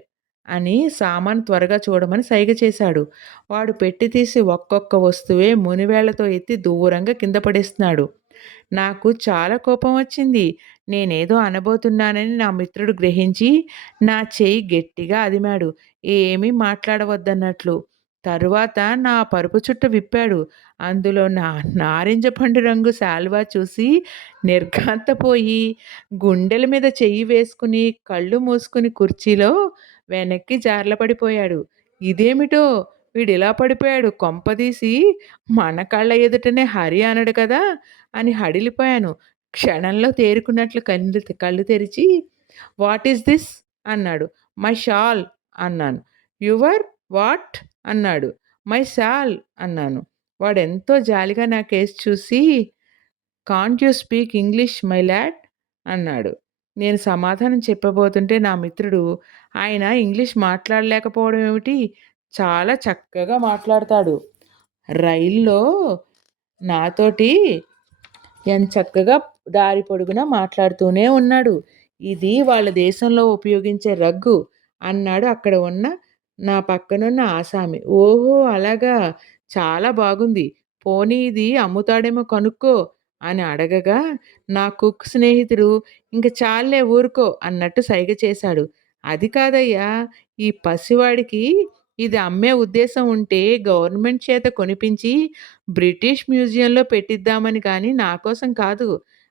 అని సామాను త్వరగా చూడమని సైగ చేశాడు. వాడు పెట్టి తీసి ఒక్కొక్క వస్తువే మునివేళ్లతో ఎత్తి దూరంగా కింద పడేస్తున్నాడు. నాకు చాలా కోపం వచ్చింది. నేనేదో అనబోతున్నానని నా మిత్రుడు గ్రహించి నా చెయ్యి గట్టిగా అదిమాడు. ఏమీ మాట్లాడవద్దన్నట్లు. తరువాత నా పరుపు చుట్ట విప్పాడు. అందులో నారింజ పండు రంగు శాలువా చూసి నిర్ఘాంతపోయి, గుండెల మీద చెయ్యి వేసుకుని, కళ్ళు మూసుకుని కుర్చీలో వెనక్కి జార్లపడిపోయాడు. ఇదేమిటో వీడిలా పడిపోయాడు, కొంపదీసి మన కళ్ళ ఎదుటనే హరి అనడు కదా అని హడిలిపోయాను. క్షణంలో తేరుకున్నట్లు కళ్ళు తెరిచి, "వాట్ ఈస్ దిస్?" అన్నాడు. "మై షాల్" అన్నాను. "Your what?" అన్నాడు. "మై షాల్" అన్నాను. వాడెంతో జాలిగా నా కేసి చూసి, "can't you speak English my lad" అన్నాడు. నేను సమాధానం చెప్పబోతుంటే నా మిత్రుడు, "ఆయన ఇంగ్లీష్ మాట్లాడలేకపోవడం ఏమిటి? చాలా చక్కగా మాట్లాడతాడు. రైల్లో నాతోటి ఎంచక్కగా దారి పొడుగునా మాట్లాడుతూనే ఉన్నాడు. ఇది వాళ్ళ దేశంలో ఉపయోగించే రగ్గు" అన్నాడు అక్కడ ఉన్న నా పక్కనున్న ఆసామి. "ఓహో! అలాగా! చాలా బాగుంది. పోనీ ఇది అమ్ముతాడేమో కనుక్కో" అని అడగగా, నా కుక్ స్నేహితుడు "ఇంక చాల్లే ఊరుకో" అన్నట్టు సైగ చేశాడు. "అది కాదయ్యా! ఈ పసివాడికి ఇది అమ్మే ఉద్దేశం ఉంటే గవర్నమెంట్ చేత కొనిపించి బ్రిటిష్ మ్యూజియంలో పెట్టిద్దామని కానీ నా కోసం కాదు.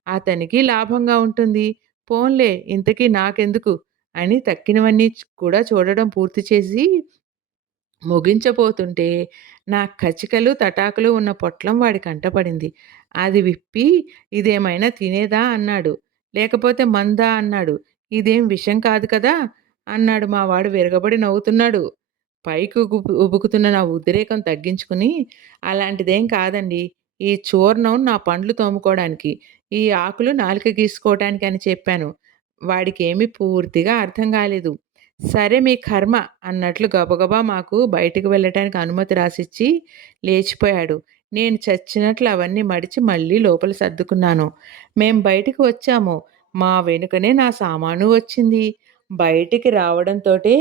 అతనికి లాభంగా ఉంటుంది. పోన్లే ఇంతకీ నాకెందుకు" అని తక్కినవన్నీ కూడా చూడడం పూర్తి చేసి ముగించబోతుంటే నా కచికలు, తటాకులు ఉన్న పొట్లం వాడి కంటపడింది. అది విప్పి "ఇదేమైనా తినేదా?" అన్నాడు. "లేకపోతే మందా?" అన్నాడు. "ఇదేం విషం కాదు కదా!" అన్నాడు మా వాడు విరగబడి నవ్వుతున్నాడు. పైకి ఉబుకుతున్న నా ఉద్రేకం తగ్గించుకుని, "అలాంటిదేం కాదండి. ఈ చూర్ణం నా పండ్లు తోముకోవడానికి, ఈ ఆకులు నాలుక గీసుకోవటానికి" అని చెప్పాను. వాడికేమీ పూర్తిగా అర్థం కాలేదు. "సరే మీ కర్మ" అన్నట్లు గబగబా మాకు బయటికి వెళ్ళటానికి అనుమతి రాసిచ్చి లేచిపోయాడు. నేను చచ్చినట్లు అవన్నీ మడిచి మళ్ళీ లోపల సర్దుకున్నాను. మేం బయటికి వచ్చాము. మా వెనుకనే నా సామాను వచ్చింది. బయటికి రావడంతోటే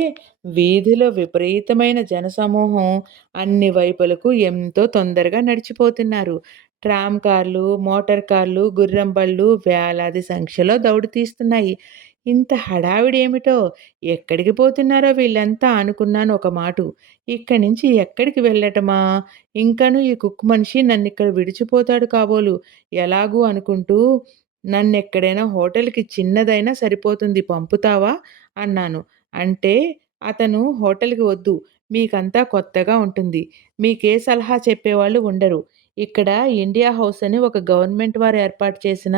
వీధిలో విపరీతమైన జనసమూహం అన్ని వైపులకు ఎంతో తొందరగా నడిచిపోతున్నారు. ట్రామ్ కార్లు, మోటార్ కార్లు, గుర్రం బళ్ళు వేలాది సంఖ్యలో దౌడు తీస్తున్నాయి. ఇంత హడావిడి ఏమిటో, ఎక్కడికి పోతున్నారో వీళ్ళంతా అనుకున్నాను ఒక మాటు. ఇక్కడి నుంచి ఎక్కడికి వెళ్ళటమా? ఇంకనూ ఈ కుక్ మనిషి నన్నిక్కడ విడిచిపోతాడు కాబోలు ఎలాగూ అనుకుంటూ, "నన్నెక్కడైనా హోటల్‌కి చిన్నదైనా సరిపోతుంది పంపుతావా?" అన్నాను. అంటే అతను "హోటల్‌కి వద్దు. మీకంతా కొత్తగా ఉంటుంది. మీకే సలహా చెప్పేవాళ్ళు ఉండరు. ఇక్కడ ఇండియా హౌస్ అని ఒక గవర్నమెంట్ వారు ఏర్పాటు చేసిన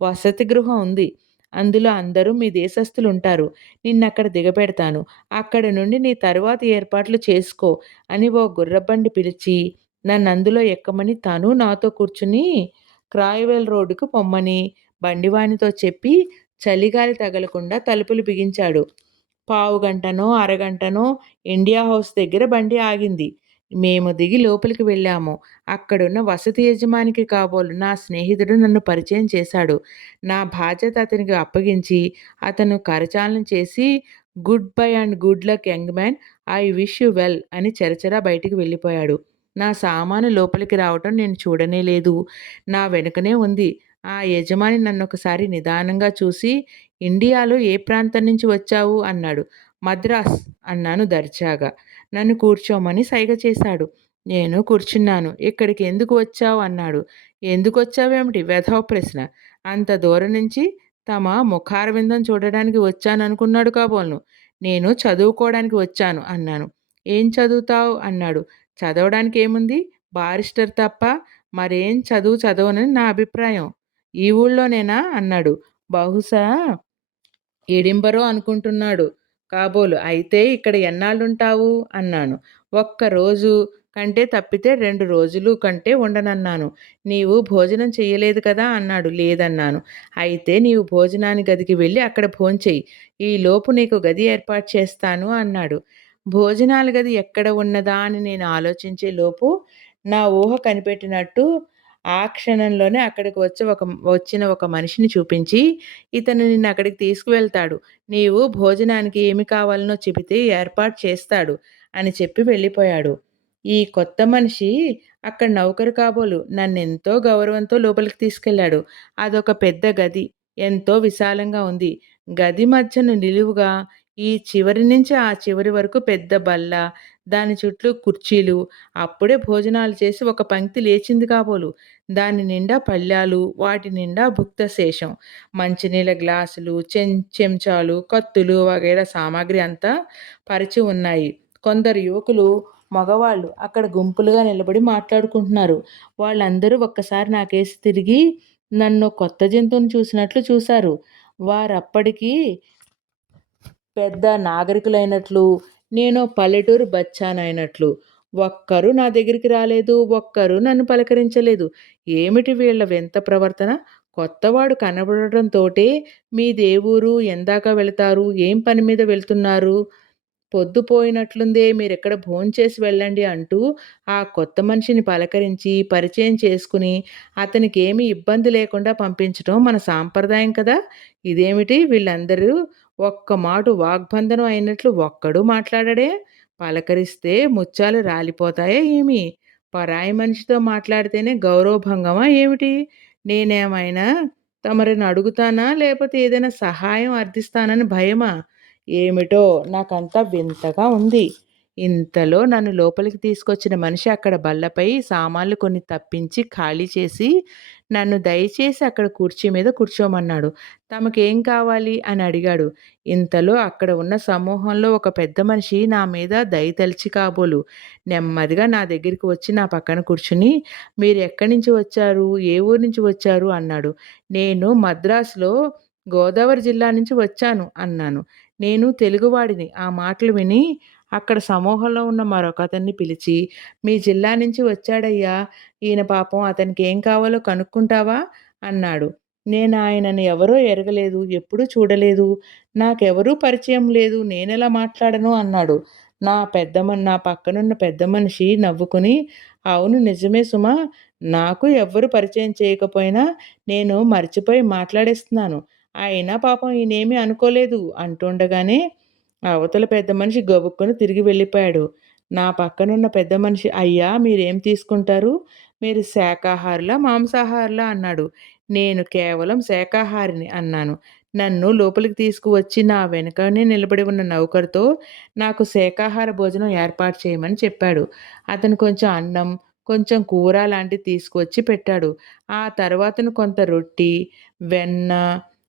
వసతి గృహం ఉంది. అందులో అందరూ మీ దేశస్థులుంటారు. నిన్నక్కడ దిగబెడతాను. అక్కడ నుండి నీ తరువాతి ఏర్పాట్లు చేసుకో" అని ఓ గుర్రబండి పిలిచి నన్నందులో ఎక్కమని తను నాతో కూర్చుని క్రాయ్‌వెల్ రోడ్డుకు పొమ్మని బండివానితో చెప్పి చలిగాలి తగలకుండా తలుపులు బిగించాడు. పావుగంటనో, అరగంటనో ఇండియా హౌస్ దగ్గర బండి ఆగింది. మేము దిగి లోపలికి వెళ్ళాము. అక్కడున్న వసతి యజమానికి కాబోలు నా స్నేహితుడు నన్ను పరిచయం చేశాడు. నా బాధ్యత అతనికి అప్పగించి, అతను కరచాలనం చేసి "good bye and good luck young man. I wish you well" అని చరచరా బయటికి వెళ్ళిపోయాడు. నా సామాను లోపలికి రావటం నేను చూడనే లేదు. నా వెనుకనే ఉంది. ఆ యజమాని నన్నొకసారి నిదానంగా చూసి, "ఇండియాలో ఏ ప్రాంతం నుంచి వచ్చావు?" అన్నాడు. "మద్రాస్" అన్నాను దర్జాగా. నన్ను కూర్చోమని సైగ చేశాడు. నేను కూర్చున్నాను. "ఇక్కడికి ఎందుకు వచ్చావు?" అన్నాడు. "ఎందుకొచ్చావేమిటి వెధవ ప్రశ్న. అంత దూరం నుంచి తమ ముఖారవిందం చూడడానికి వచ్చాననుకున్నాడు కాబోలు. నేను చదువుకోవడానికి వచ్చాను" అన్నాను. ఏం చదువుతావు అన్నాడు. చదవడానికేముంది? బారిస్టర్ తప్ప మరేం చదువు చదవనని నా అభిప్రాయం. ఈ ఊళ్ళోనేనా అన్నాడు. బహుశా ఎడింబరో అనుకుంటున్నాడు కాబోలు. అయితే ఇక్కడ ఎన్నాళ్ళుంటావు అన్నాను. ఒక్క రోజు కంటే తప్పితే 2 రోజులు కంటే ఉండనన్నాను. నీవు భోజనం చెయ్యలేదు కదా అన్నాడు. లేదన్నాను. అయితే నీవు భోజనాని గదికి వెళ్ళి అక్కడ భోంచెయ్యి. ఈలోపు నీకు గది ఏర్పాటు చేస్తాను అన్నాడు. భోజనాల గది ఎక్కడ ఉన్నదా అని నేను ఆలోచించే లోపు నా ఊహ కనిపెట్టినట్టు ఆ క్షణంలోనే అక్కడికి వచ్చిన ఒక మనిషిని చూపించి, ఇతను నిన్నక్కడికి తీసుకువెళ్తాడు. నీవు భోజనానికి ఏమి కావాలనో చెబితే ఏర్పాటు చేస్తాడు అని చెప్పి వెళ్ళిపోయాడు. ఈ కొత్త మనిషి అక్కడ నౌకరు కాబోలు నన్నెంతో గౌరవంతో లోపలికి తీసుకెళ్ళాడు. అదొక పెద్ద గది. ఎంతో విశాలంగా ఉంది. గది మధ్యన నిలువుగా ఈ చివరి నుంచి ఆ చివరి వరకు పెద్ద బల్ల, దాని చుట్టూ కుర్చీలు. అప్పుడే భోజనాలు చేసి ఒక పంక్తి లేచింది కాబోలు. దాని నిండా పళ్ళాలు, వాటి నిండా భుక్తశేషం. మంచినీళ్ళ గ్లాసులు, చెంచాలు, కత్తులు వగైరా సామాగ్రి అంతా పరిచి ఉన్నాయి. కొందరు యువకులు, మగవాళ్ళు అక్కడ గుంపులుగా నిలబడి మాట్లాడుకుంటున్నారు. వాళ్ళందరూ ఒక్కసారి నాకేసి తిరిగి నన్ను కొత్త జంతువుని చూసినట్లు చూశారు. వారప్పటికి పెద్ద నాగరికులైనట్లు, నేనో పల్లెటూరు బచ్చానైనట్లు. ఒక్కరూ నా దగ్గరికి రాలేదు. ఒక్కరూ నన్ను పలకరించలేదు. ఏమిటి వీళ్ళ వింత ప్రవర్తన? కొత్తవాడు కనబడటంతోటే మీదే ఊరు? ఎందాక వెళతారు? ఏం పని మీద వెళ్తున్నారు? పొద్దుపోయినట్లుందే మీరెక్కడ భోంచేసి వెళ్ళండి అంటూ ఆ కొత్త మనిషిని పలకరించి, పరిచయం చేసుకుని, అతనికేమీ ఇబ్బంది లేకుండా పంపించటం మన సాంప్రదాయం కదా! ఇదేమిటి వీళ్ళందరూ ఒక్క మాటు వాగ్బంధనం అయినట్లు ఒక్కడూ మాట్లాడడే? పలకరిస్తే ముత్యాలు రాలిపోతాయా ఏమి? పరాయి మనిషితో మాట్లాడితేనే గౌరవభంగమా ఏమిటి? నేనేమైనా తమరిని అడుగుతానా? లేపోతే ఏదైనా సహాయం అర్థిస్తానని భయమా? ఏమిటో నాకంతా వింతగా ఉంది. ఇంతలో నన్ను లోపలికి తీసుకొచ్చిన మనిషి అక్కడ బల్లపై సామాన్లు కొన్ని తప్పించి ఖాళీ చేసి, నన్ను దయచేసి అక్కడ కుర్చీ మీద కూర్చోమన్నాడు. తమకేం కావాలి అని అడిగాడు. ఇంతలో అక్కడ ఉన్న సమూహంలో ఒక పెద్ద మనిషి నా మీద దయతలిచి కాబోలు నెమ్మదిగా నా దగ్గరికి వచ్చి నా పక్కన కూర్చుని, మీరు ఎక్కడి నుంచి వచ్చారు? ఏ ఊరు నుంచి వచ్చారు? అన్నాడు. నేను మద్రాసులో గోదావరి జిల్లా నుంచి వచ్చాను అన్నాను. నేను తెలుగువాడిని. ఆ మాటలు విని అక్కడ సమూహంలో ఉన్న మరొకతన్ని పిలిచి, మీ జిల్లా నుంచి వచ్చాడయ్యా! ఈయన పాపం అతనికేం కావాలో కనుక్కుంటావా? అన్నాడు. నేనాయనని ఎవరో ఎరగలేదు. ఎప్పుడూ చూడలేదు. నాకెవరూ పరిచయం లేదు. నేనెలా మాట్లాడను అన్నాడు. నా పక్కనున్న పెద్ద మనిషి నవ్వుకుని, అవును నిజమే సుమా! నాకు ఎవ్వరు పరిచయం చేయకపోయినా నేను మర్చిపోయి మాట్లాడేస్తున్నాను. అయినా పాపం ఈయనేమీ అనుకోలేదు అంటుండగానే అవతల పెద్ద మనిషి గబుక్కున తిరిగి వెళ్ళిపోయాడు. నా పక్కనున్న పెద్ద మనిషి అయ్యా మీరేం తీసుకుంటారు? మీరు శాకాహారులా? మాంసాహారులా? అన్నాడు. నేను కేవలం శాకాహారిని అన్నాను. నన్ను లోపలికి తీసుకువచ్చి నా వెనకనే నిలబడి ఉన్న నౌకరుతో నాకు శాకాహార భోజనం ఏర్పాటు చేయమని చెప్పాడు. అతను కొంచెం అన్నం, కొంచెం కూర లాంటివి తీసుకువచ్చి పెట్టాడు. ఆ తర్వాతను కొంత రొట్టి, వెన్న,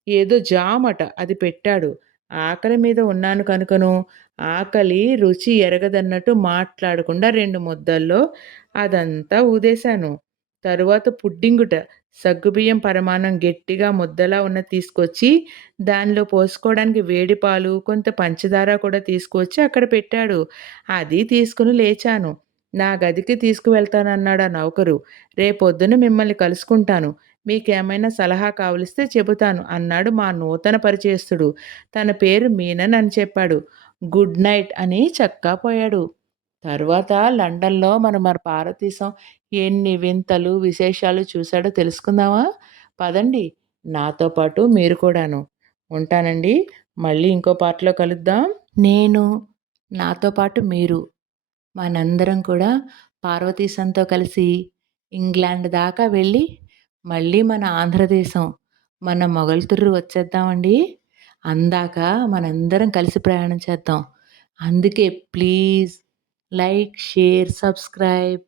ఏదో జామట అది పెట్టాడు. ఆకలి మీద ఉన్నాను కనుకను, ఆకలి రుచి ఎరగదన్నట్టు మాట్లాడకుండా 2 ముద్దల్లో అదంతా ఊదేశాను. తరువాత పుడ్డింగుట. సగ్గుబియ్యం పరమాన్నం గట్టిగా ముద్దలా ఉన్నది తీసుకొచ్చి, దానిలో పోసుకోవడానికి వేడి పాలు, కొంత పంచదార కూడా తీసుకువచ్చి అక్కడ పెట్టాడు. అది తీసుకుని లేచాను. నా గదికి తీసుకువెళ్తానన్నాడు ఆ నౌకరు. రేపొద్దున మిమ్మల్ని కలుసుకుంటాను. మీకేమైనా సలహా కావలిస్తే చెబుతాను అన్నాడు మా నూతన పరిచయస్తుడు. తన పేరు మీనన్ అని చెప్పాడు. గుడ్ నైట్ అని చక్కా పోయాడు. తరువాత లండన్‌లో మన భారతదేశం ఎన్ని వింతలు, విశేషాలు చూసాడో తెలుసుకుందామా? పదండి నాతో పాటు మీరు కూడాను. ఉంటానండి. మళ్ళీ ఇంకో పార్ట్‌లో కలుద్దాం. నేను, నాతో పాటు మీరు మనందరం కూడా పార్వతీశంతో కలిసి ఇంగ్లాండ్ దాకా వెళ్ళి, మళ్ళీ మన ఆంధ్రదేశం, మన మొగల్తూరు వచ్చేద్దామండి. అందాక మనందరం కలిసి ప్రయాణం చేద్దాం. అందుకే ప్లీజ్ లైక్, షేర్, సబ్స్క్రైబ్.